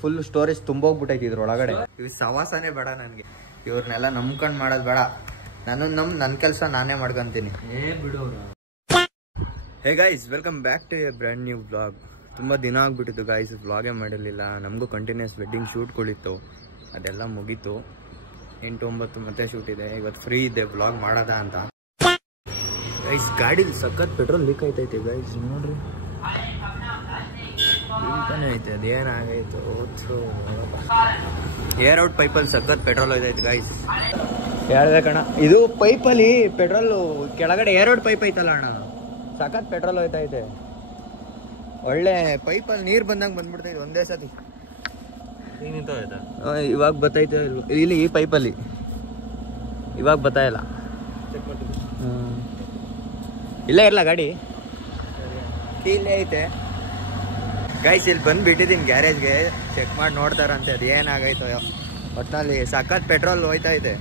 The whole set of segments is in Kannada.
ಫುಲ್ ಸ್ಟೋರೇಜ್ ತುಂಬೋಗ್ಬಿಟ್ಟೈತಿ ಇದ್ರೊಳಗಡೆ. ಇವ್ ಸವಾಸನೆ ಬೇಡ ನನ್ಗೆ, ಇವ್ರನ್ನೆಲ್ಲ ನಂಬ್ಕೊಂಡ್ ಮಾಡೋದ್ ಬೇಡ. ನನ್ ಕೆಲ್ಸ ನಾನೇ ಮಾಡ್ಕೊಂತೀನಿ. Hey guys, welcome back to a brand new vlog. ತುಂಬ ದಿನ ಆಗ್ಬಿಟ್ಟಿತ್ತು ಗೈಸ್, ವ್ಲಾಗೇ ಮಾಡಿರಲಿಲ್ಲ. ನಮಗೂ ಕಂಟಿನ್ಯೂಸ್ ವೆಡ್ಡಿಂಗ್ ಶೂಟ್ಗಳಿತ್ತು, ಅದೆಲ್ಲ ಮುಗೀತು. 8-9 ಮತ್ತೆ ಶೂಟ್ ಇದೆ. ಇವತ್ತು ಫ್ರೀ ಇದೆ ವ್ಲಾಗ್ ಮಾಡೋದ ಅಂತ. ಗೈಸ್ ಗಾಡಿಲಿ ಸಖತ್ ಪೆಟ್ರೋಲ್ ಲೀಕ್ ಆಯ್ತೈತೆ ಗೈಸ್, ನೋಡ್ರಿ ಲೀಕಾನೇ ಐತೆ. ಅದೇನಾಗೈತು ಏರ್ ಔಟ್ ಪೈಪಲ್ಲಿ ಸಖತ್ ಪೆಟ್ರೋಲ್ ಹೋಯ್ತೈತೆ ಗೈಸ್. ಹೇಳ್ದೆ ಕಣ, ಇದು ಪೈಪಲ್ಲಿ ಪೆಟ್ರೋಲ್ ಕೆಳಗಡೆ ಏರ್ ಔಟ್ ಪೈಪ್ ಐತಲ್ಲ ಅಣ್ಣ, ಸಖತ್ ಪೆಟ್ರೋಲ್ ಹೋಯ್ತೈತೆ. ಒಳ್ಳೆ ಪೈಪಲ್ಲಿ ನೀರು ಬಂದಂಗೆ ಬಂದ್ಬಿಡ್ತೈತೆ ಒಂದೇ ಸತಿ. ಇವಾಗ ಬತ್ತೈತೆ ಇಲ್ಲಿ ಈ ಪೈಪಲ್ಲಿ, ಇವಾಗ ಬತ್ತಾ ಇಲ್ಲ. ಇಲ್ಲೇ ಇರಲ್ಲ ಗಾಡಿ, ಇಲ್ಲೇ ಐತೆ ಗೈಸ್. ಇಲ್ಲಿ ಬಂದುಬಿಟ್ಟಿದ್ದೀನಿ ಗ್ಯಾರೇಜ್ಗೆ, ಚೆಕ್ ಮಾಡಿ ನೋಡ್ತಾರಂತೆ ಅದು ಏನಾಗೈತೋ. ಒಟ್ಟಿನಲ್ಲಿ ಸಖತ್ ಪೆಟ್ರೋಲ್ ಹೋಯ್ತೈತೆ.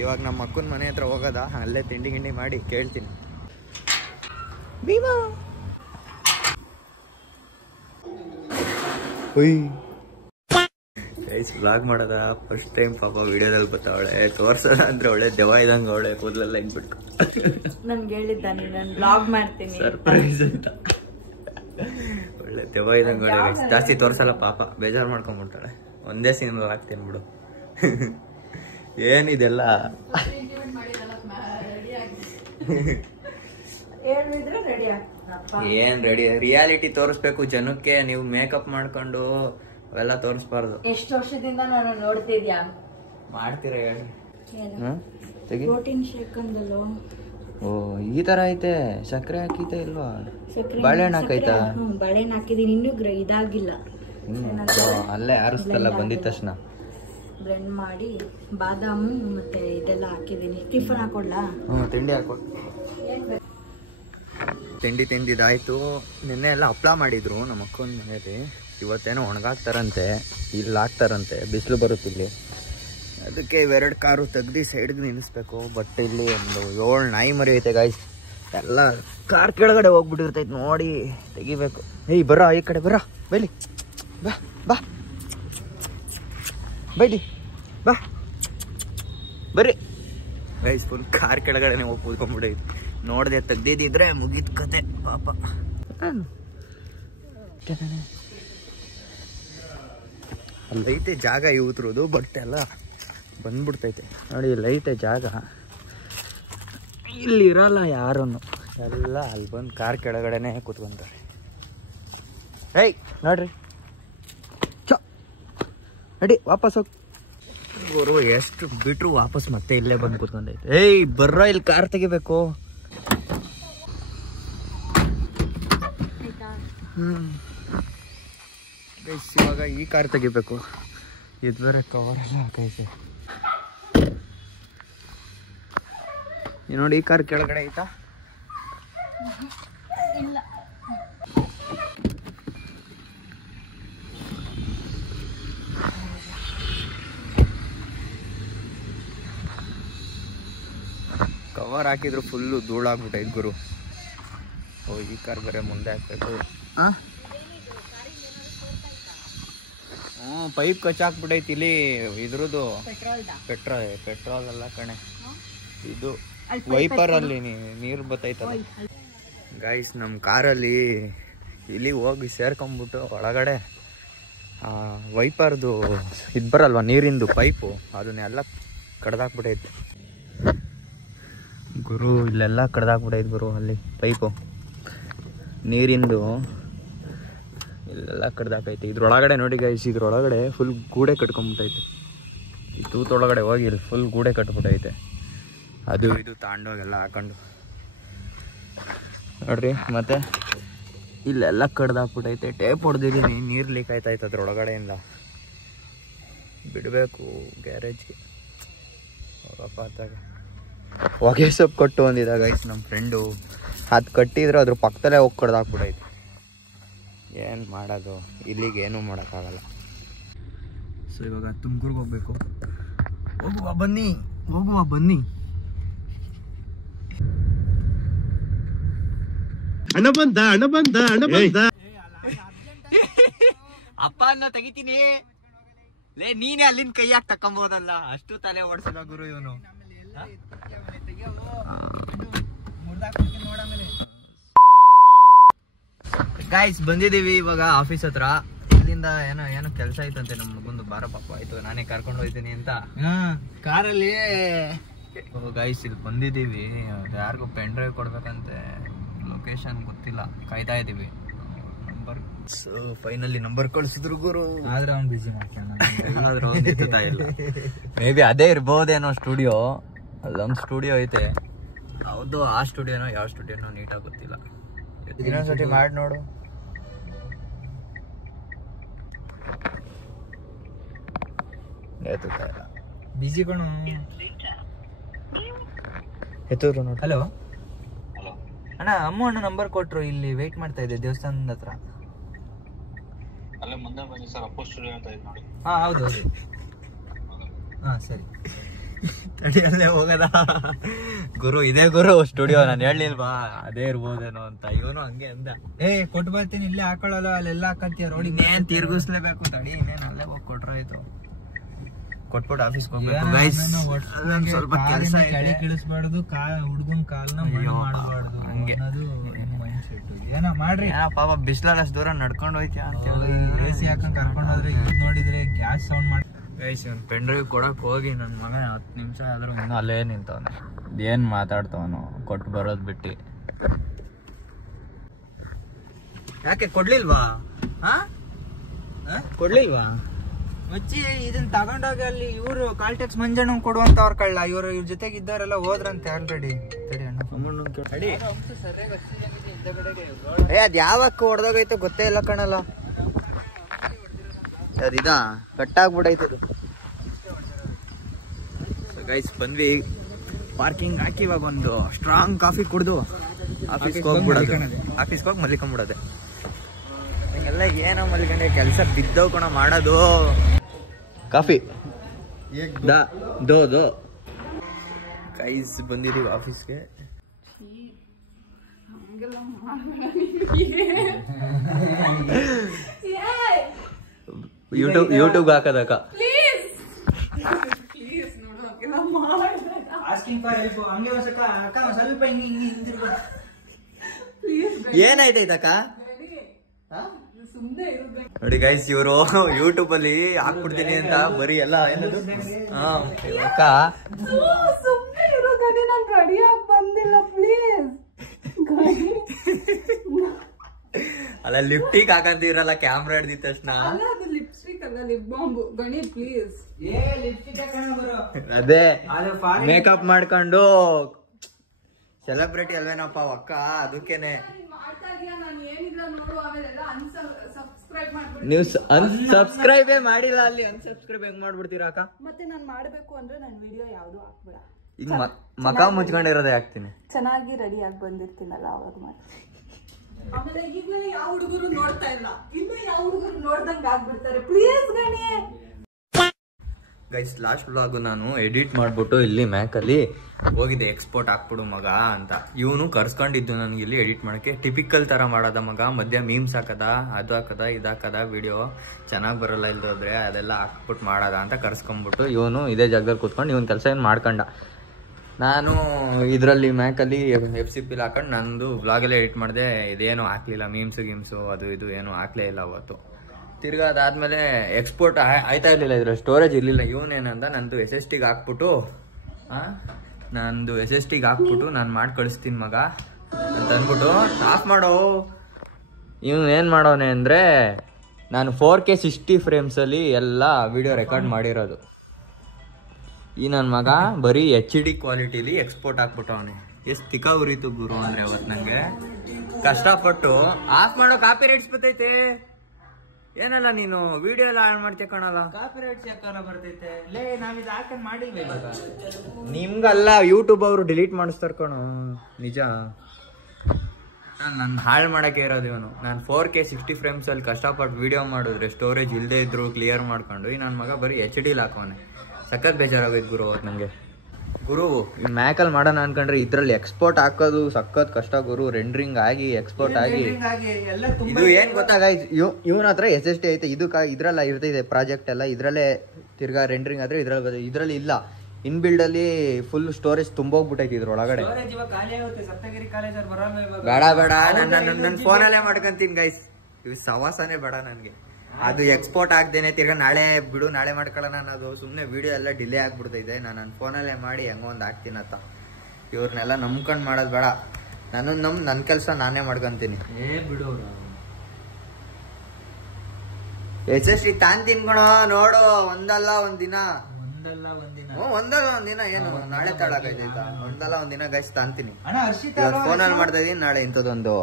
ಇವಾಗ ನಮ್ಮ ಅಕ್ಕನ ಮನೆ ಹತ್ರ ಹೋಗೋದಾ, ಅಲ್ಲೇ ತಿಂಡಿ ಗಿಂಡಿ ಮಾಡಿ ಕೇಳ್ತೀನಿ. ಗೈಸ್ ವ್ಲಾಗ್ ಮಾಡೋದ ಫಸ್ಟ್ ಟೈಮ್ ಪಾಪ ವಿಡಿಯೋದಲ್ಲಿ ಬರ್ತಾವಳೆ. ತೋರ್ಸೋಣ ಅಂದ್ರೆ ಒಳ್ಳೆ ದೆವ್ವ ಇದಂಗೆ ಅವಳೆ, ಕೂದಲೆಲ್ಲ ಹಿಂಗ್ಬಿಟ್ಟು. ನನ್ಗೆ ಹೇಳಿದ್ದ ನಾನು ವ್ಲಾಗ್ ಮಾಡ್ತೀನಿ ಸರ್ಪ್ರೈಸ್ ಅಂತ. ಒಳ್ಳೆ ದೆವ್ವ ಇದಂಗೆ ಅವಳೆ. ಜಾಸ್ತಿ ತೋರ್ಸಲ್ಲ ಪಾಪ, ಬೇಜಾರು ಮಾಡ್ಕೊಂಡ್ಬಿಡ್ತಾಳೆ. ಒಂದೇ ಸೀನ್ ಹಾಕ್ತೀನಿ ಬಿಡು. ಏನಿದೆಲ್ಲ ಏನ್ ರೆಡಿ, ರಿಯಾಲಿಟಿ ತೋರಿಸ್ಬೇಕು ಜನಕ್ಕೆ. ನೀವು ಮೇಕಪ್ ಮಾಡ್ಕೊಂಡು ಅವೆಲ್ಲ ತೋರಿಸ್ಬಾರ್ದು. ಎಷ್ಟು ವರ್ಷದಿಂದ ನಾನು ನೋಡ್ತಿದ್ಯಾ ಮಾಡ್ತೀರ ಹೇಳಿ. Protein shake ಅಂದಲು. ಓ ಈ ತರ ಐತೆ, ಸಕ್ಕರೆ ಹಾಕಿತೆ ಇಲ್ವಾ? ಬಾಳೆಹಣ್ಣು ಹಾಕೈತಾ? ಬಾಳೆಹಣ್ಣು ಹಾಕಿದೀನಿ, ಇನ್ನೂ ಇದಾಗಿಲ್ಲ. ಅಲ್ಲೇ ಆರಿಸ್ತಲ್ಲ ಬಂದಿದ ತಕ್ಷಣ ಬ್ಲೆಂಡ್ ಮಾಡಿ ಬಾದಾಮು ಮತ್ತೆ ಇದೆಲ್ಲ ಹಾಕಿದೀನಿ. ಟಿಫನ್ ಹಾಕೊಡ್ಲಾ? ತಿಂಡಿ ಹಾಕೊಡ್. ತಿಂಡಿ ತಿಂದಿದ್ದಾಯ್ತು. ನಿನ್ನೆ ಎಲ್ಲ ಹಪ್ಳ ಮಾಡಿದ್ರು ನಮ್ಮ ಅಕ್ಕನ ಮನೇಲಿ. ಇವತ್ತೇನೋ ಒಣಗಾಕ್ತಾರಂತೆ, ಇಲ್ಲಿ ಹಾಕ್ತಾರಂತೆ. ಬಿಸಿಲು ಬರುತ್ತೆ ಇಲ್ಲಿ, ಅದಕ್ಕೆ ಇವೆರಡು ಕಾರು ತೆಗ್ದು ಸೈಡ್ಗೆ ನಿಲ್ಲಿಸ್ಬೇಕು. ಬಟ್ ಇಲ್ಲಿ ಒಂದು 7 ನಾಯಿ ಮರಿ ಐತೆ ಗಾಯ್ಸ್. ಎಲ್ಲ ಕಾರ್ ಕೆಳಗಡೆ ಹೋಗ್ಬಿಟ್ಟಿರ್ತೈತೆ, ನೋಡಿ ತೆಗಿಬೇಕು. ಏಯ್ ಬರ, ಈ ಕಡೆ ಬರ, ಬೈಲಿ ಬಾ ಬಾ, ಬೈಲಿ ಬಾ, ಬರ್ರಿ ಗೈಸ್. ಫುಲ್ ಕಾರ್ ಕೆಳಗಡೆನೆ ಹೋಗಿ ಕೂತ್ಕೊಂಡ್ಬಿಡೈತಿ. ನೋಡ್ದೆ ತೆಗ್ದಿದ್ರೆ ಮುಗೀತ್ ಕತೆ ಪಾಪ. ಅಲ್ಲೈತೆ ಜಾಗ ಇವತ್ರದು, ಬಟ್ ಎಲ್ಲ ಬಂದ್ಬಿಡ್ತೈತೆ ನೋಡಿ. ಲೈತೆ ಜಾಗ, ಇಲ್ಲಿ ಇರಲ್ಲ ಯಾರೂ, ಎಲ್ಲ ಅಲ್ಲಿ ಬಂದು ಕಾರ್ ಕೆಳಗಡೆನೆ ಕೂತ್ಕೊಂತಾರೆ. ಏಯ್ ನೋಡ್ರಿ, ನಡಿ ವಾಪಸ್ ಹೋಗಿ. ಗುರು ಎಷ್ಟು ಬಿಟ್ರು ವಾಪಸ್ ಮತ್ತೆ ಇಲ್ಲೇ ಬಂದು ಕೂತ್ಕೊಂಡೈತೆ. ಏಯ್ ಬರ್ರ, ಇಲ್ಲಿ ಕಾರ್ ತೆಗಿಬೇಕು. ಇವಾಗ ಈ ಕಾರ್ ತೆಗಿಬೇಕು. ಇದು ಬೇರೆ ಕವರ್ ಎಲ್ಲ ಹಾಕೈತೆ. ನೋಡಿ ಈ ಕಾರ್ ಕೆಳಗಡೆ ಐತಾ? ಇಲ್ಲ. ಕವರ್ ಹಾಕಿದ್ರು ಫುಲ್ಲು ಧೂಳಾಗ್ಬಿಟ್ಟೈತೆ ಗುರು. ಓ ಈ ಕಾರ್ ಬೇರೆ ಮುಂದೆ ಹಾಕ್ಬೇಕು. ಪೈಪ್ ಕಚ್ಚಾಕ್ಬಿಟ್ಟೈತಿ ಇಲ್ಲಿ. ಇದ್ರದ್ದು ಪೆಟ್ರೋಲ್ ಅಲ್ಲ ಕಣೆ, ಇದು ವೈಪರ್ ಅಲ್ಲಿ ನೀರು ಬತ್ತೈತಲ್ಲ ಗೈಸ್. ನಮ್ಮ ಕಾರಲ್ಲಿ ಇಲ್ಲಿ ಹೋಗಿ ಸೇರ್ಕೊಂಡ್ಬಿಟ್ಟು ಒಳಗಡೆ ವೈಪರ್ದು ಇದು ಬರಲ್ವ ನೀರಿಂದು ಪೈಪು, ಅದನ್ನೆಲ್ಲ ಕಡ್ದಾಕ್ಬಿಟ್ಟೈತೆ ಗುರು. ಇಲ್ಲೆಲ್ಲ ಕಡ್ದಾಕ್ಬಿಟ್ಟೈತೆ ಗುರು, ಅಲ್ಲಿ ಪೈಪು ನೀರಿಂದು ಇಲ್ಲೆಲ್ಲ ಕಡ್ದಾಕೈತೆ. ಇದ್ರೊಳಗಡೆ ನೋಡಿ ಗೈಸ್, ಇದ್ರೊಳಗಡೆ ಫುಲ್ ಗೂಡೆ ಕಟ್ಕೊಂಡ್ಬಿಟ್ಟೈತೆ. ಈ ತೂತೊಳಗಡೆ ಹೋಗಿ ಇಲ್ಲಿ ಫುಲ್ ಗೂಡೆ ಕಟ್ಬಿಟ್ಟೈತೆ. ಅದು ಇದು ತಾಂಡೋಗೆಲ್ಲ ಹಾಕೊಂಡು ನೋಡ್ರಿ. ಮತ್ತೆ ಇಲ್ಲೆಲ್ಲ ಕಡ್ದಾಕ್ಬಿಟ್ಟೈತೆ. ಟೇಪ್ ಹೊಡೆದಿದ್ದೀನಿ, ನೀರು ಲೀಕ್ ಆಯ್ತಾಯ್ತು ಅದ್ರೊಳಗಡೆಯಿಂದ. ಬಿಡಬೇಕು ಗ್ಯಾರೇಜ್ಗೆ ಹೋಗಪ್ಪ ಅತ್ತಾಗ. ಹೊಗೆ ಸೊಪ್ಪು ಕೊಟ್ಟು ಬಂದಿದ್ದ ಗೈಸ್ ನಮ್ಮ ಫ್ರೆಂಡು. ಅದು ಕಟ್ಟಿದ್ರೆ ಅದ್ರ ಪಕ್ಕದಲ್ಲೇ ಹೋಗಿ ಕಡ್ದಾಕ್ಬಿಟ್ಟೈತೆ. ಏನು ಮಾಡೋದು, ಇಲ್ಲಿಗೆ ಏನೂ ಮಾಡೋಕ್ಕಾಗಲ್ಲ. ಸೊ ಇವಾಗ ತುಮಕೂರ್ಗೆ ಹೋಗ್ಬೇಕು. ಹೋಗುವ ಬನ್ನಿ, ಹೋಗುವ ಬನ್ನಿ. ಹಣ ಬಂದ ಅಪ್ಪ ಅನ್ನೋ ತೆಗಿತೀನಿ ಲೇ, ನೀನೇ ಅಲ್ಲಿಂದ ಕೈಯಾಗಿ ತಕೊಂಬೋದಲ್ಲ, ಅಷ್ಟು ತಲೆ ಓಡಿಸಲ್ಲ ಗುರು ಇವನು. ಗಾಯ್ಸ್ ಬಂದಿದೀವಿ ಇವಾಗ ಆಫೀಸ್ ಹತ್ರ. ಇಲ್ಲಿಂದ ಏನೋ ಕೆಲಸ ಐತಂತೆ ನಮ್ಮ ಮಗಂದು. ಬಾರ ಪಾಪ, ಆಯ್ತು ನಾನೇ ಕರ್ಕೊಂಡು ಹೋಗ್ತೀನಿ ಅಂತ ಕಾರಲ್ಲಿ. ಗಾಯ್ಸ್ ಇಲ್ಲಿ ಬಂದಿದೀವಿ, ಯಾರಿಗೂ ಪೆನ್ ಡ್ರೈವ್ ಕೊಡ್ಬೇಕಂತೆ, ಲೊಕೇಶನ್ ಗೊತ್ತಿಲ್ಲ, ಕಾಯ್ತಾ ಇದೀವಿ. ಫೈನಲಿ ನಂಬರ್ ಕಳ್ಸಿದ್ರು ಗುರು. ಆದ್ರೆ ಅವ್ನು ಬಿಸಿ ಮಾಡ್ತಾನೆ ಇಲ್ಲ. ಮೇ ಬಿ ಅದೇ ಇರ್ಬೋದೇನೋ ಸ್ಟುಡಿಯೋ. ಅಲ್ಲೊಂದು ಸ್ಟುಡಿಯೋ ಐತೆ, ಹೌದು. ಆ ಸ್ಟುಡಿಯೋನೋ ಯಾವ ಸ್ಟುಡಿಯೋನೋ ನೀಟಾಗಿ ಗೊತ್ತಿಲ್ಲ. ಇನ್ನೊಂದ್ಸತಿ ಮಾಡಿ ನೋಡು. ಬಿಸಿ ಕಣು ಎತ್ತೂರು ನೋಡಿ. ಹಲೋ ಅಣ್ಣ, ಅಣ್ಣ ನಂಬರ್ ಕೊಟ್ರು, ಇಲ್ಲಿ ವೇಟ್ ಮಾಡ್ತಾ ಇದ್ದೆ ದೇವಸ್ಥಾನದ ಹತ್ರ. ಹಾ ಹೌದು ಹೌದು. ಹಾ ಸರಿ, ಅಲ್ಲೇ ಹೋಗದ ಗುರು. ಇದೇ ಗುರು ಸ್ಟುಡಿಯೋ, ನಾನು ಹೇಳಿಲ್ವಾ ಅದೇ ಇರ್ಬೋದೇನೋ ಅಂತ. ಇವನು ಹಂಗೆ ಅಂದ. ಕೊಟ್ಟು ಬರ್ತೀನಿ, ಇಲ್ಲೇ ಹಾಕೊಳ್ಳಲ್ಲ, ಅಲ್ಲೆಲ್ಲ ಹಾಕಂತೀಯ ರೋಡಿ. ಇನ್ನೇನ್ ತಿರ್ಗಿಸ್ಲೇಬೇಕು ತಡಿ, ಇನ್ನೇನ್ ಅಲ್ಲೇ ಹೋಗಿ ಕೊಟ್ರಾಯ್ತು. ಕೊಟ್ಬಿಟ್ಟು ಆಫೀಸ್ಗೆ ಹೋಗ್ಬೇಕು. ಸ್ವಲ್ಪ ಕೆಲಸ ಕಿಳಿಸ್ಬಾರ್ದು, ಹುಡುಗನ್ ಕಾಲ್ನ ಮಾಡಬಾರ್ದು ಹಂಗೆ. ಏನೋ ಮಾಡ್ರಿ ಪಾಪ, ಬಿಸ್ಲಲ್ಲ ಅಷ್ಟು ದೂರ ನಡ್ಕೊಂಡು ಹೋಯ್ತಾ ಅಂತ ಹೇಳಿ AC ಹಾಕೊಂಡ್ ಕರ್ಕೊಂಡು ಹೋದ್ರೆ ನೋಡಿದ್ರೆ ಗ್ಯಾಸ್ ಸೌಂಡ್ ಮಾಡಿ. ಒಂದು ಪೆನ್ ಡ್ರೈವ್ ಕೊಡಕ್ ಹೋಗಿ ನನ್ನ ಮಗ 10 ನಿಮಿಷ ಆದ್ರೂ ಇನ್ನೂ ಅಲ್ಲೇ ನಿಂತವನೆ. ಏನ್ ಮಾತಾಡ್ತವನು ಕೊಟ್ಟು ಬರೋದ್ ಬಿಟ್ಟು. ಯಾಕೆ ಕೊಡ್ಲಿಲ್ವಾ? ಕೊಡ್ಲಿಲ್ವಾ ಮಚ್ಚಿ? ಇದನ್ನ ತಗೊಂಡೋಗಿ ಅಲ್ಲಿ ಇವರು ಕಾಲ್ ಟ್ಯಾಕ್ಸ್ ಮಂಜಣ್ಣ ಕೊಡುವಂತ ಅವ್ರ ಕಳ್ಳ. ಇವ್ರ ಜೊತೆಗೆ ಇದ್ದವರೆಲ್ಲ ಹೋದ್ರಂತೆ ಆಲ್ರೆಡಿ. ಅದ್ ಯಾವಕ್ಕ ಹೊಡೆದೋಗೈತೆ ಗೊತ್ತೇ ಇಲ್ಲ ಕಣಲ್ಲ. ಅದಾ ಕಟ್ಟಾಗ್ಬಿಟ್ಟೈತದು. ಗೈಸ್ ಬಂದ್ವಿ, ಪಾರ್ಕಿಂಗ್ ಹಾಕಿ ಇವಾಗ ಒಂದು ಸ್ಟ್ರಾಂಗ್ ಕಾಫಿ ಕುಡ್ದು ಆಫೀಸ್ಗೆ ಹೋಗ್ಬಿಡೋದು. ಆಫೀಸ್ಗೆ ಹೋಗಿ ಮಲ್ಕೊಂಡ್ಬಿಡೋದೆ. ಹಿಂಗೆಲ್ಲ ಏನೋ ಮಲ್ಕೊಂಡೆ, ಕೆಲಸ ಬಿದ್ದವ್ ಕಣ ಮಾಡೋದು. ಕಾಫಿ ದೋ ಗೈಸ್ ಬಂದಿದೀವಿ ಆಫೀಸ್ಗೆ. ಯೂಟ್ಯೂಬ್ ಹಾಕದಕ್ಕ. ಏನಾಯ್ತು ಇದಕ್ಕ? ನೋಡಿ ಗೈಸ್, ಇವರು ಯೂಟ್ಯೂಬ್ ಅಲ್ಲಿ ಹಾಕ್ಬಿಡ್ತೀನಿ ಅಂತ ಬರೀ ಎಲ್ಲ ಏನದು ಅಕ್ಕ ಅಲ್ಲ ಲಿಪ್ಟಿಕ್ ಹಾಕಂತೀರಲ್ಲ ಕ್ಯಾಮ್ರಾ ಹಿಡ್ದಿದ ತಕ್ಷಣ. ಅದೇ ಮೇಕಪ್ ಮಾಡ್ಕೊಂಡು ಸೆಲೆಬ್ರಿಟಿ ಅಲ್ವೇನಪ್ಪ ಅಕ್ಕ, ಅದಕ್ಕೇನೆ. ನೀವು ಅನ್ಸಬ್ಸ್ಕ್ರೈಬೇ ಮಾಡಿಲ್ಲ, ಅಲ್ಲಿ ಅನ್ಸಬ್ಸ್ಕ್ರೈಬ್ ಹೆಂಗ್ ಮಾಡ್ಬಿಡ್ತೀರಾ ಅಕ್ಕ? ಮತ್ತೆ ನಾನು ಮಾಡ್ಬೇಕು ಅಂದ್ರೆ ನನ್ನ ವಿಡಿಯೋ ಯಾವ್ದು ಹಾಕ್ಬೇಡ. ಈಗ ಮಕ ಮುಚ್ಕೊಂಡಿರೋದೇ ಹಾಕ್ತೀನಿ. ಚೆನ್ನಾಗಿ ರೆಡಿ ಆಗಿ ಬಂದಿರ್ತೀನಲ್ಲ ಅವಾಗ ಮಾಡಿ. ಆಮೇಲೆ ಈಗಲೇ ಯಾವ ಹುಡುಗರು ನೋಡ್ತಾ ಇಲ್ಲ, ಇನ್ನು ಯಾವ ಹುಡುಗರು ನೋಡ್ದಂಗ ಆಗ್ಬಿಡ್ತಾರೆ. ಪ್ಲೀಸ್ ಗಣಿ. ಗೈಸ್ ಲಾಸ್ಟ್ ವ್ಲಾಗ್ ನಾನು ಎಡಿಟ್ ಮಾಡ್ಬಿಟ್ಟು ಇಲ್ಲಿ ಮ್ಯಾಕಲ್ಲಿ ಹೋಗಿದ್ದೆ, ಎಕ್ಸ್ಪೋರ್ಟ್ ಹಾಕ್ಬಿಡು ಮಗ ಅಂತ. ಇವನು ಕರ್ಸ್ಕೊಂಡಿದ್ದು ನನಗೆ ಇಲ್ಲಿ ಎಡಿಟ್ ಮಾಡೋಕ್ಕೆ. ಟಿಪಿಕಲ್ ಥರ ಮಾಡೋದ ಮಗ, ಮಧ್ಯ ಮೀಮ್ಸ್ ಹಾಕದ, ಅದು ಹಾಕದ, ಇದು ಹಾಕದ, ವಿಡಿಯೋ ಚೆನ್ನಾಗಿ ಬರೋಲ್ಲ ಇಲ್ದೋದ್ರೆ ಅದೆಲ್ಲ ಹಾಕ್ಬಿಟ್ಟು ಮಾಡೋದ ಅಂತ ಕರ್ಸ್ಕೊಂಡ್ಬಿಟ್ಟು ಇವನು ಇದೇ ಜಾಗದಲ್ಲಿ ಕೂತ್ಕೊಂಡು ಇವನ್ ಕೆಲಸ ಏನು ಮಾಡ್ಕೊಂಡ. ನಾನು ಇದರಲ್ಲಿ ಮ್ಯಾಕಲ್ಲಿ FCPಲಿ ಹಾಕೊಂಡು ನಂದು ವ್ಲಾಗೆಲ್ಲ ಎಡಿಟ್ ಮಾಡಿದೆ. ಇದೇನು ಹಾಕ್ಲಿಲ್ಲ, ಮೀಮ್ಸು ಅದು ಇದು ಏನು ಹಾಕ್ಲೇ ಇಲ್ಲ ಅವತ್ತು. ತಿರ್ಗಾ ಅದಾದ್ಮೇಲೆ ಎಕ್ಸ್ಪೋರ್ಟ್ ಆಯ್ತಾ ಇರಲಿಲ್ಲ, ಇದ್ರ ಸ್ಟೋರೇಜ್ ಇರಲಿಲ್ಲ. ಇವನೇನಂದ ನಂದು SSTಗೆ ಹಾಕ್ಬಿಟ್ಟು ನಾನು ಮಾಡಿ ಕಳಿಸ್ತೀನಿ ಮಗ ಅಂತ ಅಂದ್ಬಿಟ್ಟು ಆಫ್ ಮಾಡೋ. ಇವನು ಏನು ಮಾಡೋನೆ ಅಂದರೆ, ನಾನು 4K 60 ಫ್ರೇಮ್ಸಲ್ಲಿ ಎಲ್ಲ ವಿಡಿಯೋ ರೆಕಾರ್ಡ್ ಮಾಡಿರೋದು. ಈ ನನ್ನ ಮಗ ಬರೀ HD ಕ್ವಾಲಿಟಿಲಿ ಎಕ್ಸ್ಪೋರ್ಟ್ ಹಾಕ್ಬಿಟ್ಟವನೆ. ಎಷ್ಟು ತಿಕ್ಕ ಉರಿತು ಗುರು ಅಂದರೆ ಅವತ್ತು ನನಗೆ. ಕಷ್ಟಪಟ್ಟು ಆಫ್ ಮಾಡೋ ಕಾಪಿ ರೈಟ್ಸ್ ಬರ್ತೈತೆ. ಏನಲ್ಲ ನೀನು ವಿಡಿಯೋ ಎಲ್ಲ ಆನ್ ಮಾಡ್ತೀಯ ಕಣಲ್ಲ, ಕಾಪಿ ರೈಟ್ಸ್ ಯಾಕಲ್ಲ ಬರ್ತೈತೆ. ಲೇ ನಾವಿದು ಹಾಕೊಂಡು ಮಾಡಿಲ್ವೇ ಇವಾಗ? ನಿಮ್ಗಲ್ಲ, ಯೂಟ್ಯೂಬ್ ಅವರು ಡಿಲೀಟ್ ಮಾಡಿಸ್ತಾರ ಕಣೋ, ನಿಜ. ನಾನು ಹಾಳು ಮಾಡೋಕ್ಕೆ ಇರೋದು ಇವನು. ನಾನು 4K 60 ಫ್ರೇಮ್ಸಲ್ಲಿ ಕಷ್ಟಪಟ್ಟು ವಿಡಿಯೋ ಮಾಡಿದ್ರೆ ಸ್ಟೋರೇಜ್ ಇಲ್ಲದೆ ಇದ್ರು ಕ್ಲಿಯರ್ ಮಾಡ್ಕೊಂಡು, ಈ ನನ್ನ ಮಗ ಬರೀ HD ಹಾಕೋನೆ. ಸಖತ್ ಬೇಜಾರಾಗೋಯ್ತು ಗುರು ಅವತ್ತು ನನಗೆ. ಗುರು ಈ ಮ್ಯಾಕಲ್ಲಿ ಮಾಡೋಣ ಅನ್ಕೊಂಡ್ರೆ ಇದ್ರಲ್ಲಿ ಎಕ್ಸ್ಪೋರ್ಟ್ ಹಾಕೋದು ಸಖತ್ ಕಷ್ಟ ಗುರು. ರೆಂಡ್ರಿಂಗ್ ಆಗಿ ಎಕ್ಸ್ಪೋರ್ಟ್ ಆಗಿ ಇದು ಏನ್ ಗೊತ್ತಾಗ ಇವನ ಹತ್ರ SSD ಐತೆ, ಇದ್ರಲ್ಲ ಇರ್ತೈತೆ ಪ್ರಾಜೆಕ್ಟ್ ಎಲ್ಲ ಇದ್ರಲ್ಲೇ. ತಿರ್ಗಾ ರೆಂಡ್ರಿಂಗ್ ಆದ್ರೆ ಇದ್ರಲ್ಲಿ ಇಲ್ಲ. ಇನ್ಬಿಲ್ಡ್ ಅಲ್ಲಿ ಫುಲ್ ಸ್ಟೋರೇಜ್ ತುಂಬೋಗ್ಬಿಟ್ಟೈತಿ ಇದ್ರೊಳಗಡೆ. ಬೇಡ ನನ್ನ ಫೋನಲ್ಲೇ ಮಾಡ್ಕೊಂತೀನಿ ಗೈಸ್. ಇವ್ ಸವಾಸನೆ ಬೇಡ ನನ್ಗೆ. ಅದು ಎಕ್ಸ್ಪೋರ್ಟ್ ಆಗ್ದೇನೆ ತಿರ್ಗಾ ನಾಳೆ ಮಾಡ್ಕೊಳ್ಳೋಣ ಅನ್ನೋದು ಸುಮ್ಮನೆ ವಿಡಿಯೋ ಎಲ್ಲ ಡಿಲೇ ಆಗ್ಬಿಡ್ತೈತೆ. ನಾನು ನನ್ನ ಫೋನಲ್ಲೇ ಮಾಡಿ ಹೆಂಗೋ ಒಂದು ಹಾಕ್ತೀನತ್ತ. ಇವ್ರನ್ನೆಲ್ಲ ನಂಬ್ಕೊಂಡು ಮಾಡೋದು ಬೇಡ. ನನ್ನ ಕೆಲಸ ನಾನೇ ಮಾಡ್ಕೊಂತೀನಿ. SSD ತಾಂತೀನಿ ಕಣೋ, ನೋಡು. ಒಂದಲ್ಲ ಒಂದಿನ ಏನು ನಾಳೆ ತಾಳಾಗೈತಾ? ಒಂದಲ್ಲ ಒಂದಿನ ಗೈಸ್ ತಾಂತೀನಿ. ಫೋನಲ್ಲಿ ಮಾಡ್ತಾ ಇದೀನಿ. ನಾಳೆ ಇಂಥದ್ದೊಂದು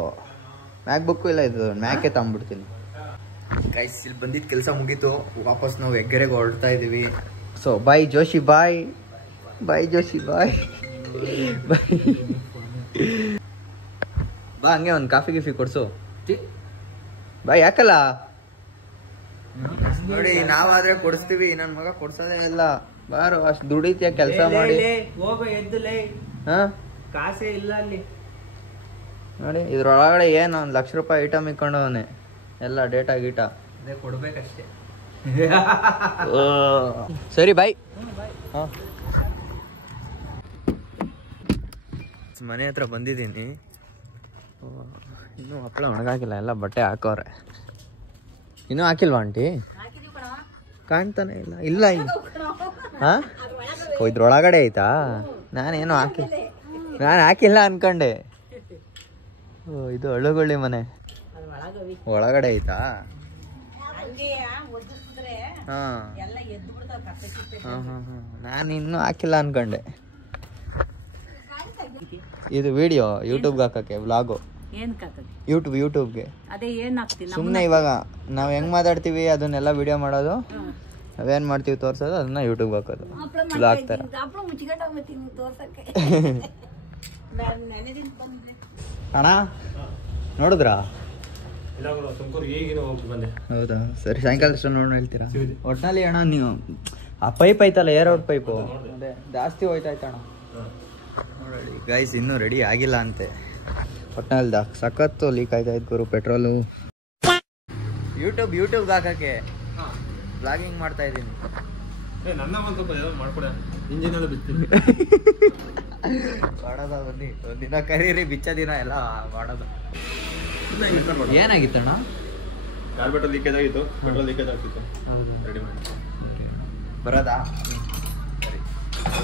ಮ್ಯಾಕ್ಬುಕ್ ಇಲ್ಲ, ಇದು ಮ್ಯಾಕೆ ತಗೊಂಡ್ಬಿಡ್ತೀನಿ ಗೈಸ್. ಇಲ್ಲಿ ಬಂದಿದ್ದ ಕೆಲಸ ಮುಗೀತು. ವಾಪಸ್ ನಾವು ಹೆಗ್ಗೆರೆಗೆ ಹೊರಡ್ತಾ ಇದೀವಿ. ಸೊ ಬಾಯ್ ಜೋಶಿ, ಬಾಯ್ ಜೋಶಿ, ಬಾಯ್. ಬಾ ಹಂಗೆ ಒಂದು ಕಾಫಿ ಗಿಫಿ ಕೊಡ್ಸು. ಬಾಯ್ ಯಾಕಲ್ಲ ನೋಡಿ, ನಾವಾದ್ರೆ ಕೊಡಿಸ್ತೀವಿ. ನನ್ನ ಮಗ ಕೊಡ್ಸೋದೇ ಇಲ್ಲ. ಬಾರು ಅಷ್ಟು ದುಡಿತೀಯ ಕೆಲಸ ಮಾಡಿ. ಹಾ ಕಾಸೇ ಇಲ್ಲ ಅಲ್ಲಿ ನೋಡಿ. ಇದ್ರೊಳಗಡೆ ಏನು 1 ಲಕ್ಷ ರೂಪಾಯಿ ಐಟಮ್ ಇಕ್ಕೊಂಡವನೆ. ಎಲ್ಲ ಡೇಟಾ ಗೀಟಾ ಕೊಡ್ಬೇಕಷ್ಟೇ. ಸರಿ ಬಾಯ್. ಮನೆ ಹತ್ರ ಬಂದಿದ್ದೀನಿ. ಇನ್ನೂ ಹಪ್ಪಳ ಒಣಗಾಕಿಲ್ಲ, ಎಲ್ಲ ಬಟ್ಟೆ ಹಾಕೋರೆ. ಇನ್ನೂ ಹಾಕಿಲ್ವಾ ಆಂಟಿ? ಕಾಣ್ತಾನೆ ಇಲ್ಲ. ಇಲ್ಲ ಹಾ ಇದ್ರೊಳಗಡೆ ಐತಾ? ನಾನು ಹಾಕಿಲ್ಲ ಅನ್ಕೊಂಡೆ. ಇದು ಹಳ್ಳುಗುಳ್ಳಿ ಮನೆ ಒಳಗಡೆ ಐತಾ? ನಾನು ಇನ್ನೂ ಹಾಕಿಲ್ಲ ಅನ್ಕೊಂಡೆ. ಇದು ವಿಡಿಯೋ ಯೂಟ್ಯೂಬ್ಗೆ ಹಾಕಕ್ಕೆ, ವ್ಲಾಗು ಯೂಟ್ಯೂಬ್ಗೆ. ಸುಮ್ಮನೆ ಇವಾಗ ನಾವು ಹೆಂಗ್ ಮಾತಾಡ್ತೀವಿ ಅದನ್ನೆಲ್ಲ ವಿಡಿಯೋ ಮಾಡೋದು, ನಾವೇನ್ ಮಾಡ್ತೀವಿ ತೋರ್ಸೋದು, ಅದನ್ನ ಯೂಟ್ಯೂಬ್ಗೆ ಹಾಕೋದು. ವ್ಲಾಗ್ ತರ. ಅಣ್ಣ ನೋಡಿದ್ರಾ? ಹೌದಾ? ಸರಿ, ಸಾಯಂಕಾಲ ನೋಡಿ ಹೇಳ್ತೀರಾ? ಒಟ್ನಲ್ಲಿ ಅಣ್ಣ ನೀವು ಆ ಪೈಪ್ ಐತಲ್ಲ, ಏರೋಡ್ ಪೈಪು ಅದೇ ಜಾಸ್ತಿ ಹೋಯ್ತಾಯ್ತಣ್ಣ. ನೋಡಿ ಗೈಸ್, ಇನ್ನೂ ರೆಡಿ ಆಗಿಲ್ಲ ಅಂತೆ. ಒಟ್ನಲ್ಲಿ ಸಖತ್ತು ಲೀಕ್ ಆಯ್ತಾಯ್ತು ಗುರು ಪೆಟ್ರೋಲು. ಯೂಟ್ಯೂಬ್ಗೆ ಹಾಕಕ್ಕೆ ಬ್ಲಾಗಿಂಗ್ ಮಾಡ್ತಾ ಇದ್ದೀನಿ. ಮಾಡೋದ ಬನ್ನಿ, ಒಂದಿನ ಕರೀರಿ, ಬಿಚ್ಚ ದಿನ ಎಲ್ಲ ಮಾಡೋದು. ಏನಾಗಿತ್ತಣ್ಣ? ಕಾರ್ಬೋರೇಟರ್ ಲೀಕೇಜ್ ಆಗಿತ್ತು, ಪೆಟ್ರೋಲ್ ಲೀಕೇಜ್ ಆಗ್ತಿತ್ತು. ರೆಡಿ ಮಾಡಿ ಬರೋದಾ? ಸರಿ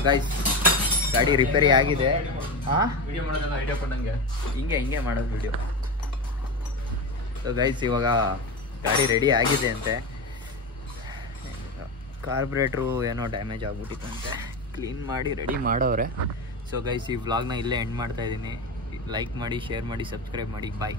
ಗೈಸ್, ಗಾಡಿ ರಿಪೇರಿ ಆಗಿದೆ. ವಿಡಿಯೋ ಮಾಡೋದೆಲ್ಲ ಐಡಿಯಾ ಕೊಟ್ಟಂಗೆ ಹಿಂಗೆ ಮಾಡೋದು ವಿಡಿಯೋ. ಸೊ ಗೈಸ್, ಇವಾಗ ಗಾಡಿ ರೆಡಿ ಆಗಿದೆ ಅಂತೆ. ಕಾರ್ಬೊರೇಟ್ರು ಏನೋ ಡ್ಯಾಮೇಜ್ ಆಗ್ಬಿಟ್ಟಿತ್ತಂತೆ, ಕ್ಲೀನ್ ಮಾಡಿ ರೆಡಿ ಮಾಡೋರೆ. ಸೊ ಗೈಸ್, ಈ ವ್ಲಾಗ್ನ ಇಲ್ಲೇ ಎಂಡ್ ಮಾಡ್ತಾ ಇದ್ದೀನಿ. ಲೈಕ್ ಮಾಡಿ, ಶೇರ್ ಮಾಡಿ, ಸಬ್ಸ್ಕ್ರೈಬ್ ಮಾಡಿ. ಬಾಯ್.